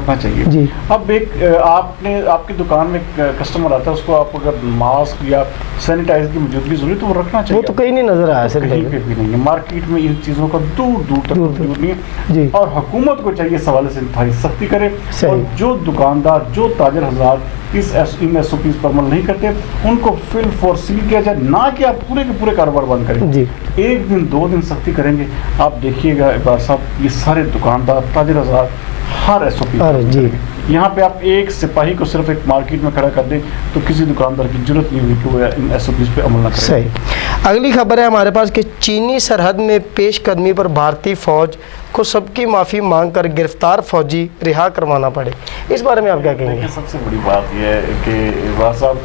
رکھنا چاہیے. جی. اب ایک آپ کی دکان میں کسٹمر آتا ہے, اس کو آپ اگر ماسک یا سینیٹائزر کی موجودگی ضروری تو وہ رکھنا چاہیے. وہ تو کہیں نہیں نظر آیا سر, کہیں پہ بھی نہیں ہے. مارکیٹ میں ان چیزوں کا دور دور تک موجود نہیں ہے. جی. اور حکومت کو چاہیے اس حوالے سے انتہائی سختی کرے, اور جو دکاندار, جو تاجر حضرات ان ایس او پیز پر عمل نہیں کرتے ان کو فل فورس سیل کیا جائے, نہ کہ آپ پورے کے پورے کاروبار بند کریں. جی. ایک دن 2 دن سختی کریں گے, آپ دیکھیے گا ابرار صاحب, یہ سارے دکاندار, تاجر حضرات ہر ایس او پی. جی. یہاں پہ آپ ایک سپاہی کو صرف ایک مارکیٹ میں کھڑا کر دیں تو کسی دکاندار کی ضرورت نہیں ہوئی کہ وہ ان ایس او پیز پہ عمل نہ کرے. صحیح. اگلی خبر ہے ہمارے پاس کہ چینی سرحد میں پیش قدمی پر بھارتی فوج کو سب کی معافی مانگ کر گرفتار فوجی رہا کروانا پڑے. اس بارے میں آپ کیا کہیں گے؟ سب سے بڑی بات یہ ہے کہ ابرار صاحب,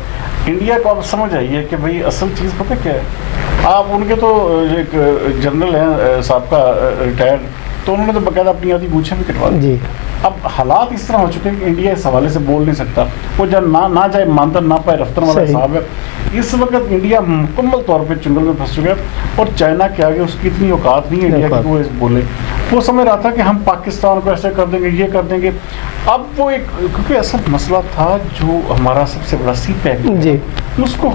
انڈیا کو آپ سمجھ آئیے کہ بھئی اصل چیز پتہ کیا ہے. آپ ان کے تو ایک جنرل ہیں سابقہ ریٹائرڈ, تو انہوں نے تو باقاعدہ اپنی آدھی مونچھیں بھی کٹوا دی. جی. اب حالات اس طرح ہو چکے ہیں کہ انڈیا اس حوالے سے بول نہیں سکتا. وہ جب نہ جائے ماندر نہ پائے رفتن والا حساب ہے. اس وقت انڈیا مکمل طور پہ چنگل میں پھنس چکا ہے, اور چائنا کے آگے اس کی اتنی اوقات نہیں ہے انڈیا کی وہ بولے. وہ سمجھ رہا تھا کہ ہم پاکستان کو ایسے کر دیں گے, یہ کر دیں گے. اب وہ ایک کیونکہ اصل مسئلہ تھا جو ہمارا سب سے بڑا سی پیک, جی, اس کو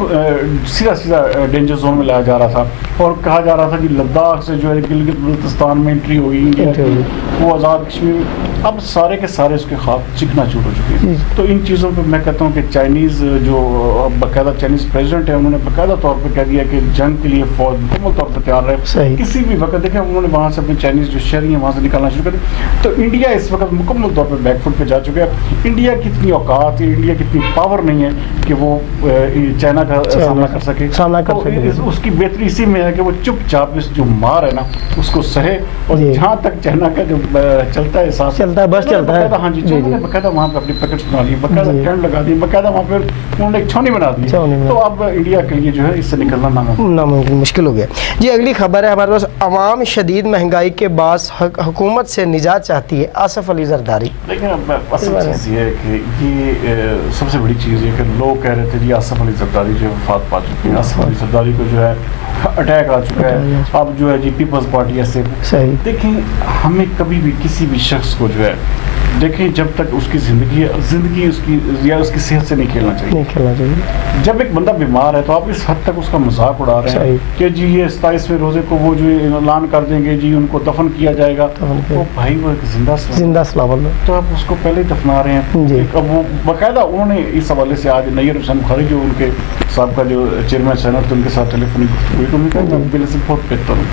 سیدھا ڈینجر زون میں لایا جا رہا تھا, اور کہا جا رہا تھا کہ لداخ سے جو ہے گلگت بلتستان میں انٹری ہوگی انڈیا کی, وہ آزاد کشمیر. اب سارے کے سارے اس کے خواب چکنا چور ہو چکے ہیں. تو ان چیزوں پہ میں کہتا ہوں کہ چائنیز جو باقاعدہ چائنیز پریزیڈنٹ ہے, انہوں نے باقاعدہ طور پہ کہہ دیا کہ جنگ کے لیے فوج مکمل طور پہ تیار رہے. کسی بھی وقت دیکھیں انہوں نے وہاں سے اپنے چائنیز جو شہری ہیں وہاں سے نکالنا شروع کر دیا. تو انڈیا اس وقت مکمل طور پہ بیک فٹ پہ جا چکا ہے. انڈیا کی اتنی اوقات, انڈیا کی اتنی پاور نہیں ہے کہ وہ چائنا کا سامنا کر سکے. اس کی بہتری اسی میں ہے کہ وہ چپ چاپ اس جو مار ہے نا اس کو سہے, اور جہاں تک چائنا کا جو چلتا ہے حساب چلتا ہے بس چلتا ہے. ہاں جی, انہوں نے باقاعدہ وہاں پہ اپنی پیکٹس بنا لی, باقاعدہ ٹینٹ لگا دی, باقاعدہ وہاں پہ انہوں نے ایک چھاؤنی بنا دی. تو اب انڈیا کے لیے جو ہے اس سے نکلنا ناممکن مشکل ہو گیا. جی, اگلی خبر ہے ہمارے پاس, عوام شدید مہنگائی کے باعث حکومت سے نجات چاہتی ہے. آصف علی زرداری. لیکن اب اصل چیز یہ ہے کہ یہ سب سے بڑی چیز یہ کہ لوگ کہہ رہے تھے جی آصف علی زرداری جو ہے وفات پا چکے ہیں, آصف علی زرداری کو جو ہے اٹیک آ چکا ہے, اب جو ہے جی پیپلز پارٹی ایسے. دیکھیں ہمیں کبھی بھی کسی بھی شخص کو جو ہے دیکھیں جب تک اس کی زندگی اس کی یا اس کی صحت سے نہیں کھیلنا چاہیے. جب ایک بندہ بیمار ہے تو آپ اس حد تک اس کا مذاق اڑا رہے ہیں کہ جی یہ 27ویں روزے کو وہ جو اعلان کر دیں گے جی ان کو دفن کیا جائے گا. تو بھائی وہ ایک زندہ سلام, تو آپ اس کو پہلے ہی دفنا رہے ہیں. اب وہ باقاعدہ انہوں نے اس حوالے سے آج نیر حسین بخاری جو ان کے صاحب کا جو چیئرمین سینٹ ان کے ساتھ ٹیلی فونک گفتگو تو انہوں نے کہا میں سے بہت بہتر ہوں.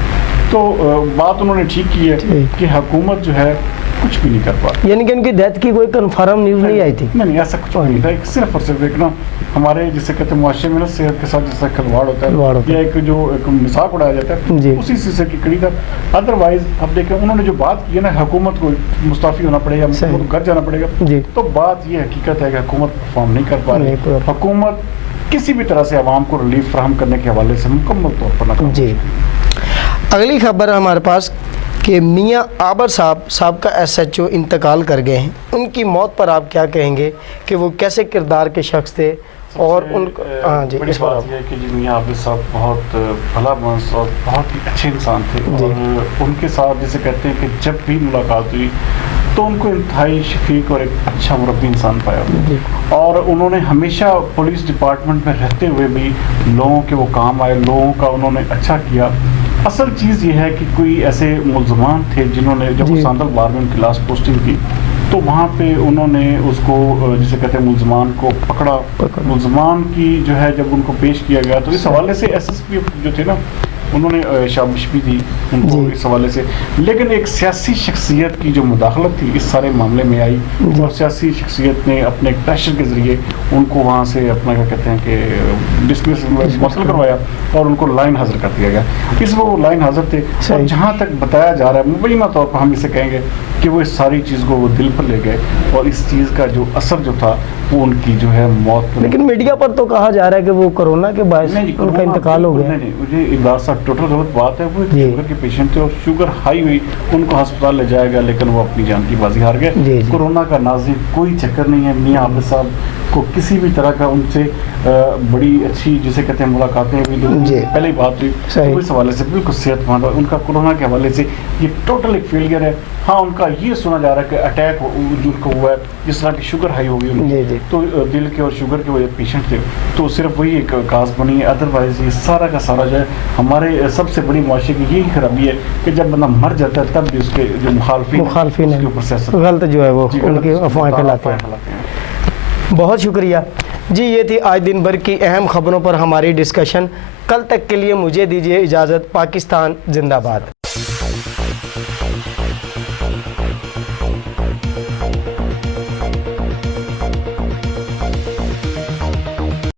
تو بات انہوں نے ٹھیک کی ہے کہ حکومت جو ہے کچھ بھی نہیں کر پا, یعنی کہ ان کی ڈیتھ کی کوئی کنفرم نیوز نہیں آئی تھی. نہیں ایسا کچھ نہیں تھا. صرف اور صرف ایک نا ہمارے جسے کہتے ہیں معاشرے میں نا صحت کے ساتھ جیسا کھلواڑ ہوتا ہے یا ایک جو ایک مذاق اڑایا جاتا ہے اسی سلسلے کی کڑی تھا. ادروائز اب دیکھیں انہوں نے جو بات کی ہے نا حکومت کو مستعفی ہونا پڑے گا, حکومت کو گھر جانا پڑے گا. تو بات یہ حقیقت ہے کہ حکومت پرفارم نہیں کر پا رہی. حکومت کسی بھی طرح سے عوام کو ریلیف فراہم کرنے کے حوالے سے مکمل طور پر ناکام. جی, اگلی خبر ہے ہمارے پاس کہ میاں عابر صاحب کا ایس ایچ او انتقال کر گئے ہیں. ان کی موت پر آپ کیا کہیں گے کہ وہ کیسے کردار کے شخص تھے, اور ان کو جی بڑی بات یہ ہے کہ جی میاں عابر صاحب بہت بھلا مانس اور بہت ہی اچھے انسان تھے. اور ان کے ساتھ جیسے کہتے ہیں کہ جب بھی ملاقات ہوئی تو ان کو انتہائی شفیق اور ایک اچھا مربی انسان پایا. اور انہوں نے ہمیشہ پولیس ڈپارٹمنٹ میں رہتے ہوئے بھی لوگوں کے وہ کام آئے, لوگوں کا انہوں نے اچھا کیا. اصل چیز یہ ہے کہ کوئی ایسے ملزمان تھے جنہوں نے جب ساندل بار میں ان کی لاسٹ پوسٹنگ کی تو وہاں پہ انہوں نے اس کو جسے کہتے ہیں ملزمان کو پکڑا. ملزمان کی جو ہے جب ان کو پیش کیا گیا تو اس حوالے سے ایس ایس پی جو تھے نا انہوں نے شابش بھی دی ان کو اس حوالے سے. لیکن ایک سیاسی شخصیت کی جو مداخلت تھی اس سارے معاملے میں آئی, اور سیاسی شخصیت نے اپنے پریشر کے ذریعے ان کو وہاں سے اپنا کیا کہتے ہیں کہ ڈسمس مسئلہ کروایا اور ان کو لائن حاضر کر دیا گیا. اس میں وہ لائن حاضر تھے, اور جہاں تک بتایا جا رہا ہے مبینہ طور پر ہم اسے کہیں گے کہ وہ اس ساری چیز کو وہ دل پر لے گئے, اور اس چیز کا جو اثر جو تھا وہ ان کی جو ہے موت. لیکن میڈیا پر تو کہا جا رہا ہے کہ وہ کورونا کے باعث ان کا انتقال ہو گیا. نہیں, مجھے ابرار صاحب ٹوٹل غلط بات ہے. وہ شوگر کے پیشنٹ تھے اور شوگر ہائی ہوئی, ان کو ہسپتال لے جایا گیا لیکن وہ اپنی جان کی بازی ہار گئے. کورونا کا نازک کوئی چکر نہیں ہے. میاں عابر صاحب کو کسی بھی طرح کا ان سے بڑی اچھی جسے کہتے ہیں ملاقاتیں ہوئی, پہلے بات ہوئی اس حوالے سے بالکل صحت مند. ان کا کورونا کے حوالے سے یہ ٹوٹل ایک فیلئر ہے. ہاں ان کا یہ سنا جا رہا ہے کہ اٹیک جن کو ہوا ہے، جس طرح کی شوگر ہائی ہو گئی ان کی، تو دل کے اور شوگر کے وہ پیشنٹ تھے، تو صرف وہی ایک کاز بنی ہے. ادروائز یہ سارا کا سارا جو ہے ہمارے سب سے بڑی معاشرے کی یہی خرابی ہے کہ جب بندہ مر جاتا ہے تب بھی اس کے جو مخالفین اس کے اوپر سیاست غلط جو ہے وہ ان کی افواہیں پھیلاتے ہیں. بہت شکریہ جی. یہ تھی آج دن بھر کی اہم خبروں پر ہماری ڈسکشن. کل تک کے لیے مجھے دیجیے اجازت. پاکستان زندہ باد.